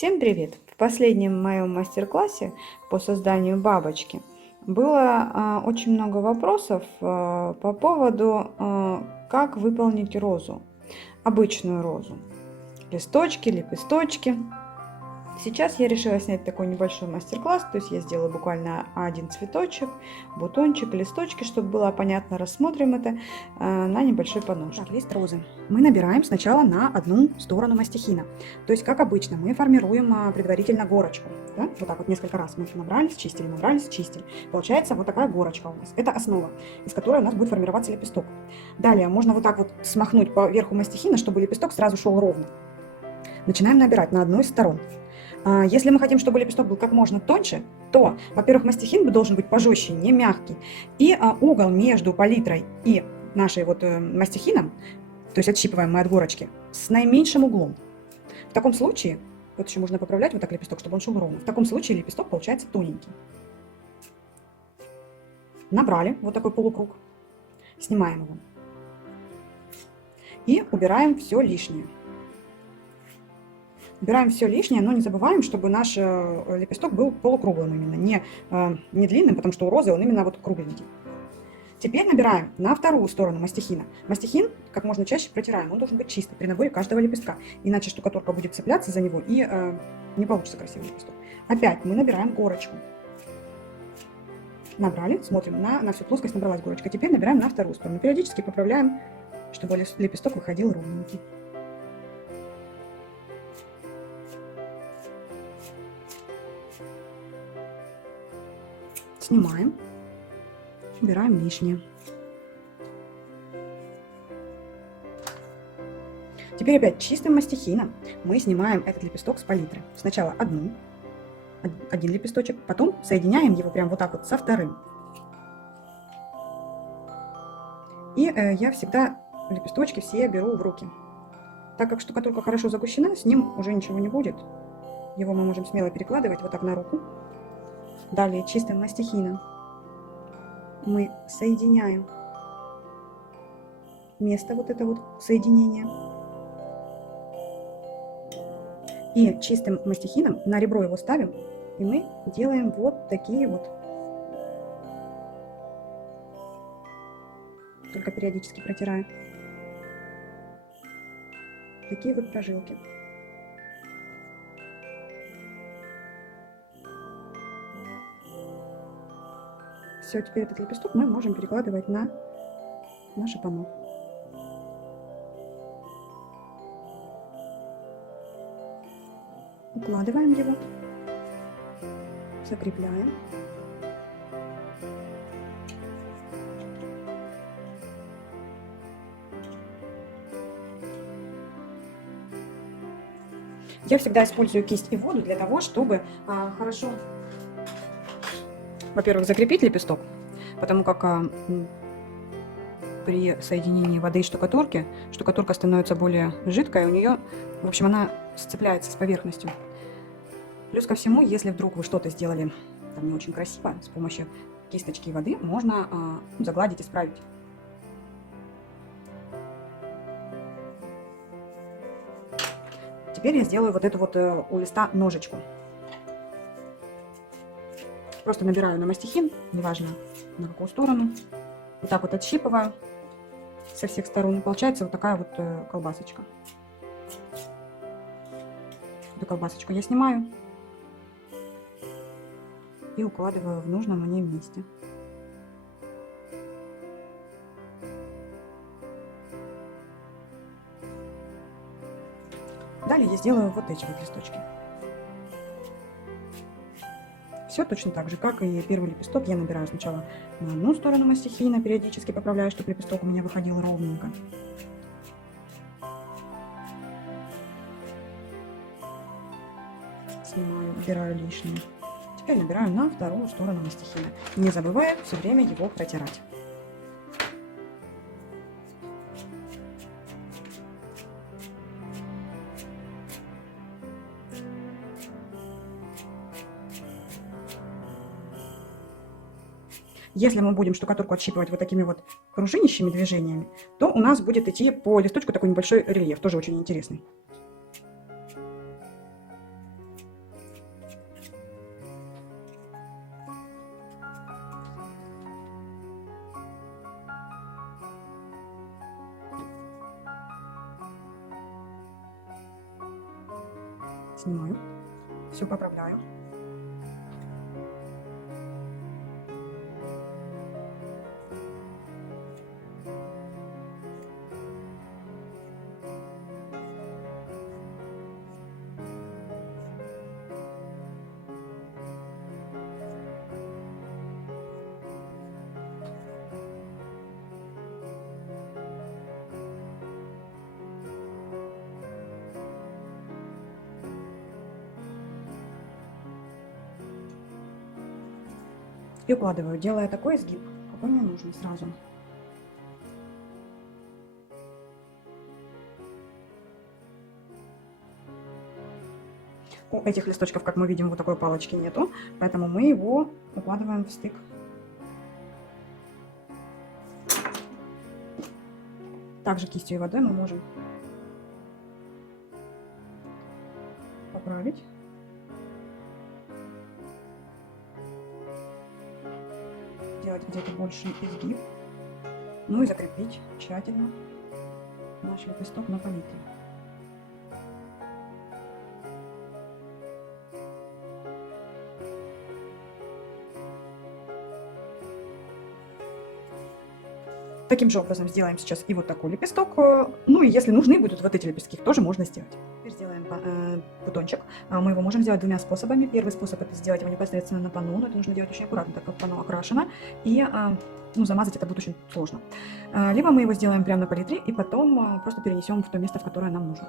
Всем привет! В последнем моем мастер-классе по созданию бабочки было очень много вопросов по поводу, как выполнить розу, обычную розу. Листочки, лепесточки. Сейчас я решила снять такой небольшой мастер-класс, то есть я сделаю буквально один цветочек, бутончик, листочки, чтобы было понятно, рассмотрим это на небольшой подножке. Так, лист розы. Мы набираем сначала на одну сторону мастихина. То есть, как обычно, мы формируем предварительно горочку. Да? Вот так вот несколько раз мы набрались, чистили. Получается вот такая горочка у нас. Это основа, из которой у нас будет формироваться лепесток. Далее можно вот так вот смахнуть по верху мастихина, чтобы лепесток сразу шел ровно. Начинаем набирать на одну из сторон. Если мы хотим, чтобы лепесток был как можно тоньше, то, во-первых, мастихин должен быть пожестче, не мягкий. И угол между палитрой и нашей вот мастихином, то есть отщипываем мы от горочки, с наименьшим углом. В таком случае, вот еще можно поправлять вот так лепесток, чтобы он шел ровно. В таком случае лепесток получается тоненький. Набрали вот такой полукруг, снимаем его и убираем все лишнее. Убираем все лишнее, но не забываем, чтобы наш лепесток был полукруглым именно, не длинным, потому что у розы он именно вот кругленький. Теперь набираем на вторую сторону мастихина. Мастихин как можно чаще протираем, он должен быть чистый при наборе каждого лепестка, иначе штукатурка будет цепляться за него и не получится красивый лепесток. Опять мы набираем горочку. Набрали, смотрим, на всю плоскость набралась горочка. Теперь набираем на вторую сторону. Периодически поправляем, чтобы лепесток выходил ровненький. Снимаем, убираем лишнее. Теперь опять чистым мастихином мы снимаем этот лепесток с палитры. Сначала один лепесточек, потом соединяем его прям вот так вот со вторым. И я всегда лепесточки все беру в руки. Так как штукатурка хорошо загущена, с ним уже ничего не будет. Его мы можем смело перекладывать вот так на руку. Далее чистым мастихином мы соединяем место вот это вот соединения. И чистым мастихином на ребро его ставим, и мы делаем вот такие вот, только периодически протираем, такие вот прожилки. Все, теперь этот лепесток мы можем перекладывать на наше панно. Укладываем его, закрепляем. Я всегда использую кисть и воду для того, чтобы хорошо, во-первых, закрепить лепесток, потому как при соединении воды и штукатурки штукатурка становится более жидкой, у нее, в общем, она сцепляется с поверхностью. Плюс ко всему, если вдруг вы что-то сделали там не очень красиво, с помощью кисточки и воды можно загладить, исправить. Теперь я сделаю вот эту вот у листа ножечку. Просто набираю на мастихин, неважно на какую сторону, вот так вот отщипываю со всех сторон, и получается вот такая вот колбасочка. Эту колбасочку я снимаю и укладываю в нужном мне месте. Далее я сделаю вот эти вот листочки. Все точно так же, как и первый лепесток, я набираю сначала на одну сторону мастихина, периодически поправляю, чтобы лепесток у меня выходил ровненько. Снимаю, убираю лишнее. Теперь набираю на вторую сторону мастихина, не забывая все время его протирать. Если мы будем штукатурку отщипывать вот такими вот пружинищими движениями, то у нас будет идти по листочку такой небольшой рельеф, тоже очень интересный. Снимаю, все поправляю. И укладываю, делая такой изгиб, какой мне нужен сразу. У этих листочков, как мы видим, вот такой палочки нету, поэтому мы его укладываем в стык. Также кистью и водой мы можем поправить. Делать где-то больше изгиб. Ну и закрепить тщательно наш лепесток на палитре. Таким же образом сделаем сейчас и вот такой лепесток. Ну и если нужны будут вот эти лепестки, тоже можно сделать. Теперь сделаем бутончик. Мы его можем сделать двумя способами. Первый способ — это сделать его непосредственно на панно, но это нужно делать очень аккуратно, так как панно окрашено, и ну, замазать это будет очень сложно. Либо мы его сделаем прямо на палитре и потом просто перенесем в то место, в которое нам нужно.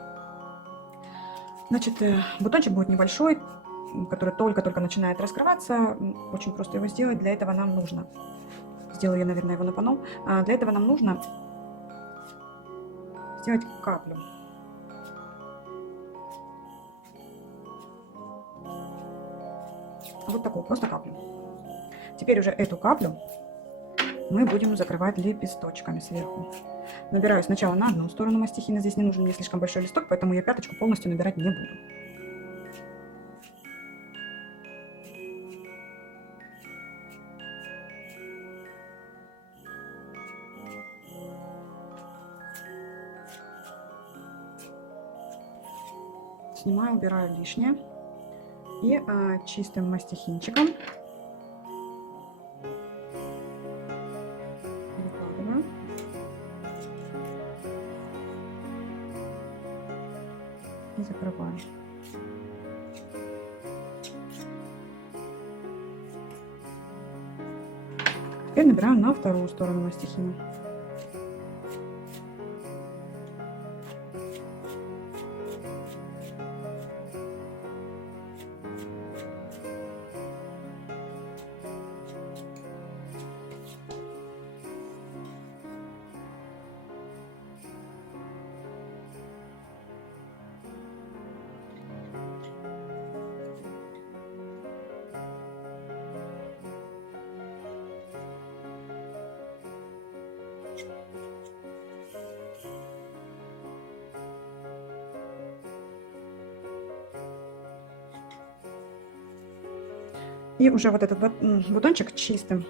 Значит, бутончик будет небольшой, который только-только начинает раскрываться. Очень просто его сделать. Для этого нам нужно... Сделаю я, наверное, его на панно. Для этого нам нужно сделать каплю. Вот такую, просто каплю. Теперь уже эту каплю мы будем закрывать лепесточками сверху. Набираю сначала на одну сторону мастихина. Здесь не нужен мне слишком большой листок, поэтому я пяточку полностью набирать не буду. Снимаю, убираю лишнее и чистым мастихинчиком перекладываю. И закрываю. Теперь набираю на вторую сторону мастихина. И уже вот этот бутончик чистым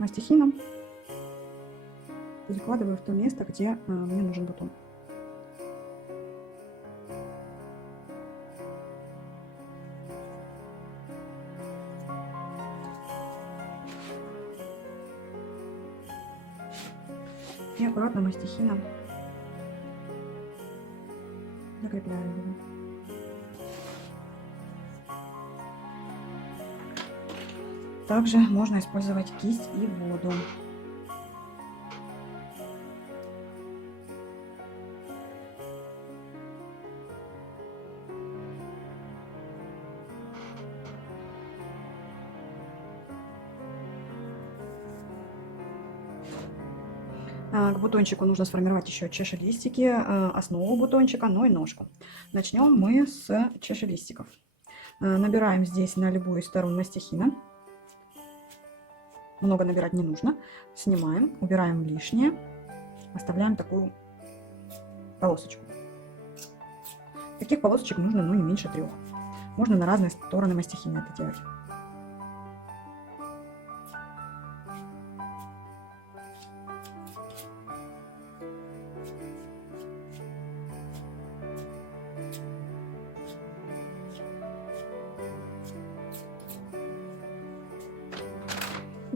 мастихином перекладываю в то место, где мне нужен бутон. И аккуратно мастихином закрепляю его. Также можно использовать кисть и воду. К бутончику нужно сформировать еще чашелистики, основу бутончика, ну и ножку. Начнем мы с чашелистиков. Набираем здесь на любую из сторон мастихина. Много набирать не нужно. Снимаем, убираем лишнее, оставляем такую полосочку. Таких полосочек нужно, ну, не меньше 3. Можно на разные стороны мастихина это делать.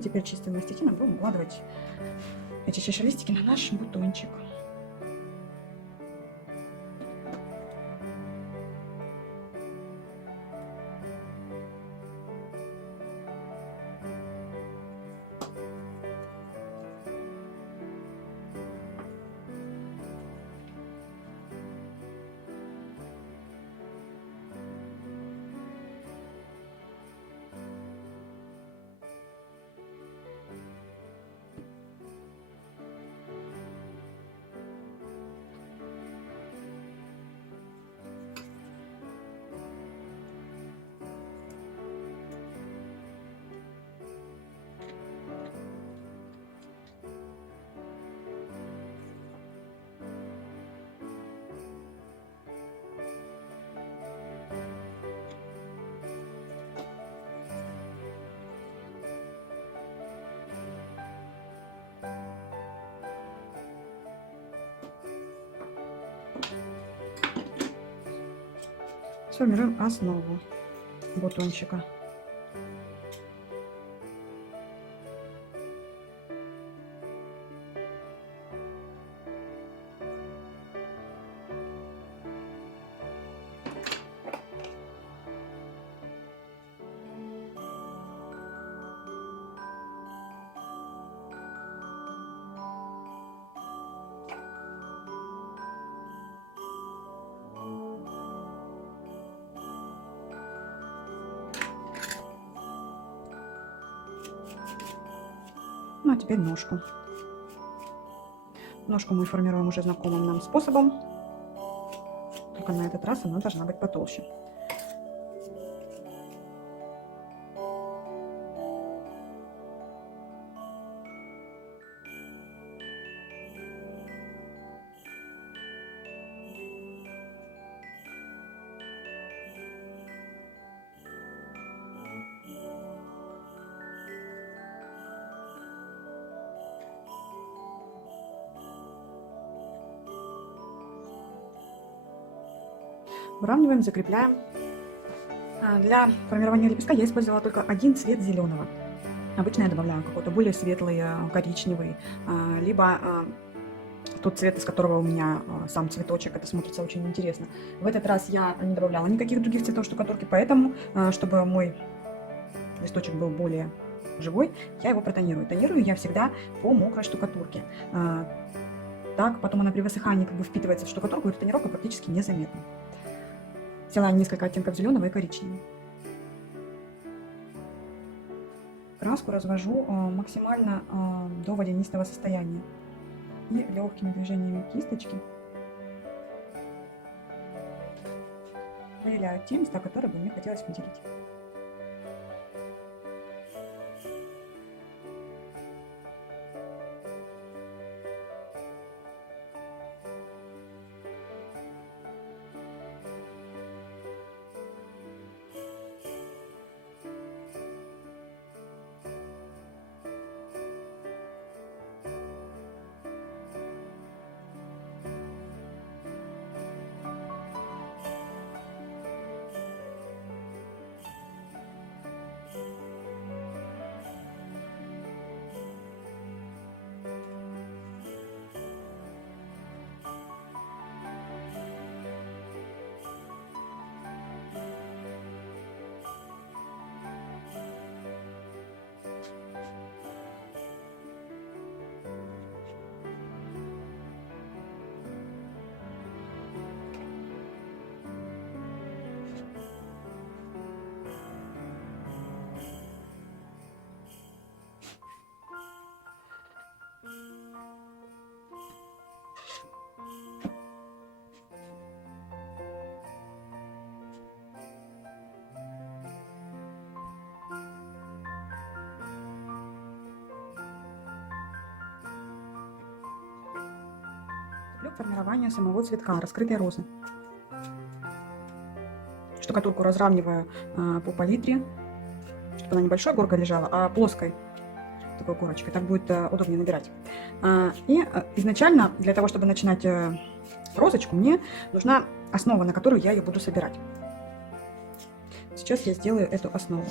И теперь чистым мастихином будем укладывать эти шишелистики на наш бутончик. Сформируем основу бутончика. Ну а теперь ножку. Ножку мы формируем уже знакомым нам способом, только на этот раз она должна быть потолще. Выравниваем, закрепляем. Для формирования лепестка я использовала только один цвет зеленого. Обычно я добавляю какой-то более светлый, коричневый, либо тот цвет, из которого у меня сам цветочек. Это смотрится очень интересно. В этот раз я не добавляла никаких других цветов штукатурки, поэтому, чтобы мой листочек был более живой, я его протонирую. Тонирую я всегда по мокрой штукатурке. Так потом она при высыхании как бы впитывается в штукатурку, и тонировка практически незаметна. Взяла несколько оттенков зеленого и коричневого. Краску развожу максимально до водянистого состояния. И легкими движениями кисточки выделяю те места, которые бы мне хотелось выделить. К формированию самого цветка раскрытой розы. Штукатурку разравниваю по палитре, чтобы она небольшой горкой лежала, а плоской такой горочкой. Так будет удобнее набирать. И изначально для того, чтобы начинать розочку, мне нужна основа, на которую я ее буду собирать. Сейчас я сделаю эту основу.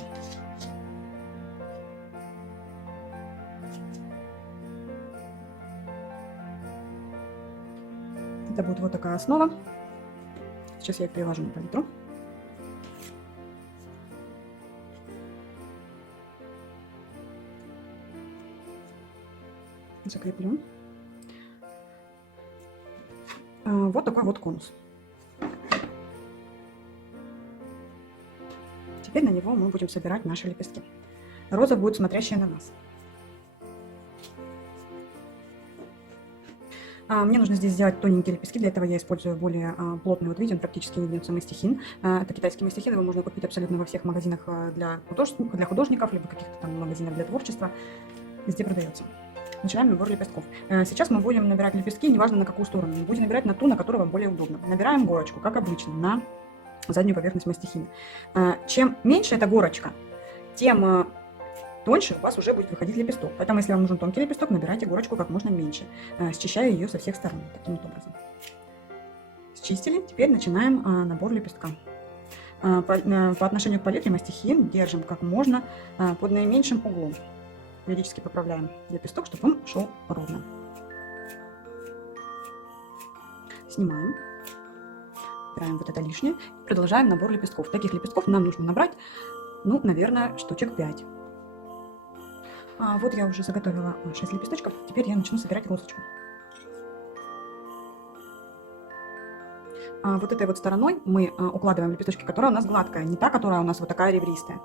Это будет вот такая основа. Сейчас я их переложу на палитру. Закреплю. Вот такой вот конус. Теперь на него мы будем собирать наши лепестки. Роза будет смотрящая на нас. Мне нужно здесь сделать тоненькие лепестки, для этого я использую более плотный, вот видите, он практически не гнется мастихин. Это китайский мастихин, его можно купить абсолютно во всех магазинах для художников, либо каких-то там магазинах для творчества, везде продается. Начинаем набор лепестков. Сейчас мы будем набирать лепестки, неважно на какую сторону, мы будем набирать на ту, на которую вам более удобно. Набираем горочку, как обычно, на заднюю поверхность мастихина. Чем меньше эта горочка, тем тоньше у вас уже будет выходить лепесток. Поэтому, если вам нужен тонкий лепесток, набирайте горочку как можно меньше, счищая ее со всех сторон, таким вот образом. Счистили, теперь начинаем набор лепестка. По отношению к палитре мастихин держим как можно под наименьшим углом. Периодически поправляем лепесток, чтобы он шел ровно. Снимаем. Убираем вот это лишнее. Продолжаем набор лепестков. Таких лепестков нам нужно набрать, ну, наверное, штучек 5. Вот я уже заготовила 6 лепесточков. Теперь я начну собирать розочку. Вот этой вот стороной мы укладываем лепесточки, которая у нас гладкая, не та, которая у нас вот такая ребристая.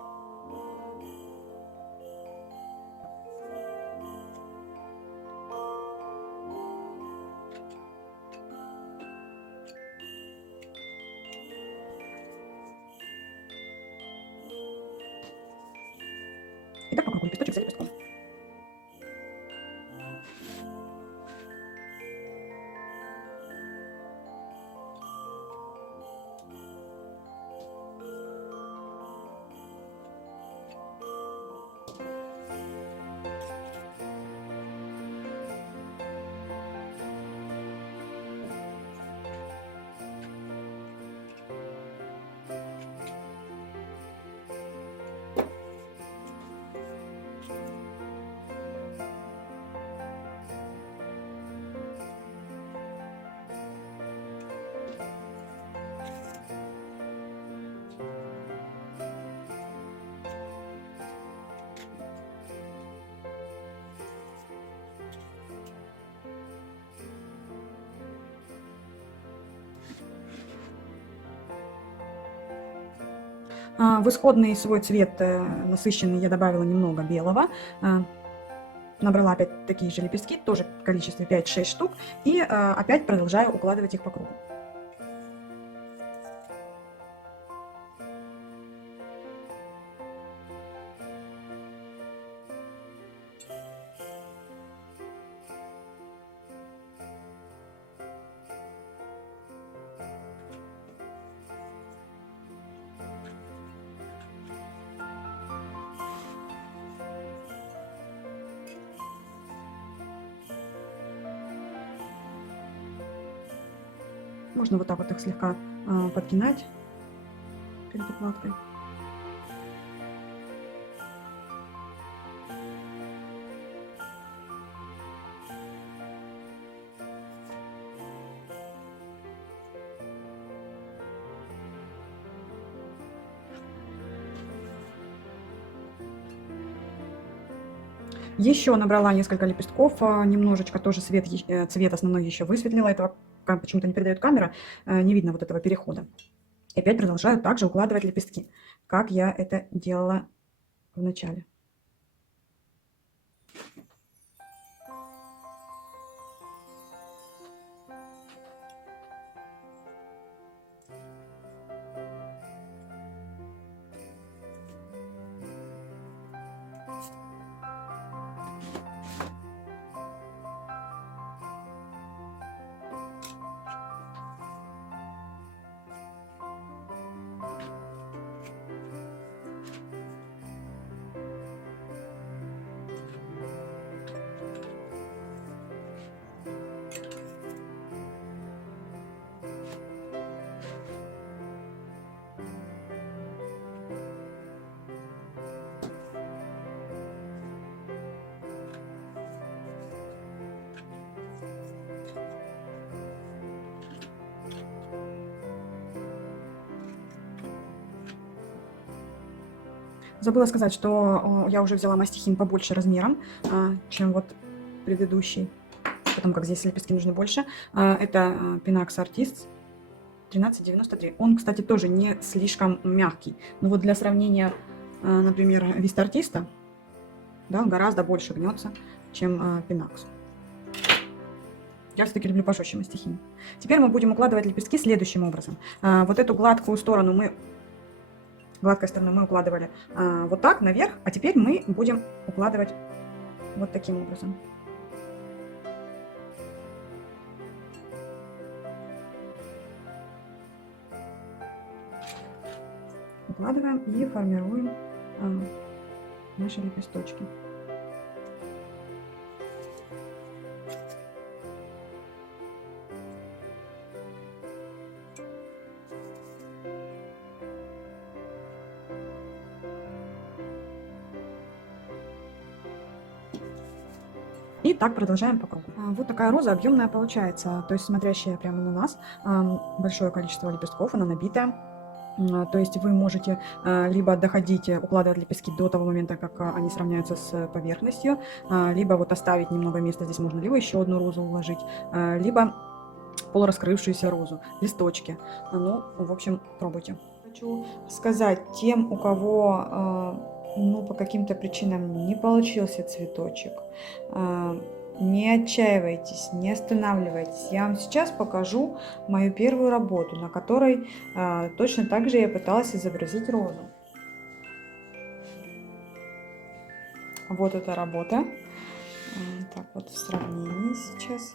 И так по кругу, лепесточек за лепестком. В исходный свой цвет насыщенный я добавила немного белого. Набрала опять такие же лепестки, тоже в количестве 5-6 штук. И опять продолжаю укладывать их по кругу. Можно вот так вот их слегка подгинать перед укладкой. Еще набрала несколько лепестков, немножечко тоже цвет основной еще высветлила. Этого почему-то не передает камера, не видно вот этого перехода. И опять продолжаю также укладывать лепестки, как я это делала в начале. Забыла сказать, что я уже взяла мастихин побольше размером, чем вот предыдущий, потому как здесь лепестки нужны больше. Это Pinax Artists 1393. Он, кстати, тоже не слишком мягкий. Но вот для сравнения, например, Vista Artista, да, гораздо больше гнется, чем Pinax. Я все-таки люблю пожестче мастихин. Теперь мы будем укладывать лепестки следующим образом. Вот эту гладкую сторону гладкой стороной мы укладывали вот так наверх, а теперь мы будем укладывать вот таким образом. Укладываем и формируем наши лепесточки. И так продолжаем по кругу. Вот такая роза объемная получается, то есть смотрящая прямо на нас. Большое количество лепестков, она набитая. То есть вы можете либо доходить, укладывать лепестки до того момента, как они сравняются с поверхностью, либо вот оставить немного места, здесь можно либо еще одну розу уложить, либо полураскрывшуюся розу, листочки. Ну, в общем, пробуйте. Хочу сказать тем, у кого ну, по каким-то причинам не получился цветочек, не отчаивайтесь, не останавливайтесь. Я вам сейчас покажу мою первую работу, на которой точно так же я пыталась изобразить розу. Вот эта работа. Так вот в сравнении сейчас.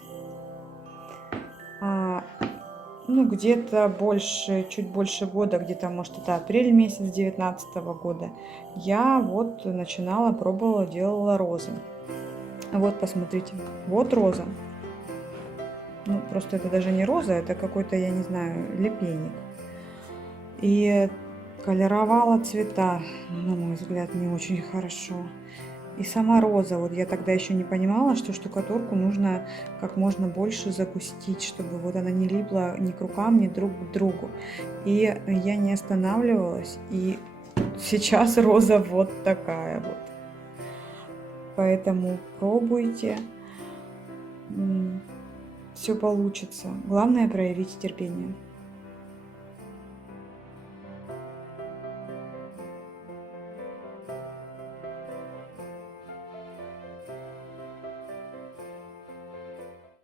Ну, где-то больше, чуть больше года, где-то, может, это апрель месяц 2019 года, я вот начинала, пробовала, делала розы. Вот, посмотрите, вот роза. Ну, просто это даже не роза, это какой-то, я не знаю, лепейник. И колеровала цвета, на мой взгляд, не очень хорошо. И сама роза, вот я тогда еще не понимала, что штукатурку нужно как можно больше загустить, чтобы вот она не липла ни к рукам, ни друг к другу. И я не останавливалась, и сейчас роза вот такая вот. Поэтому пробуйте, все получится. Главное проявить терпение.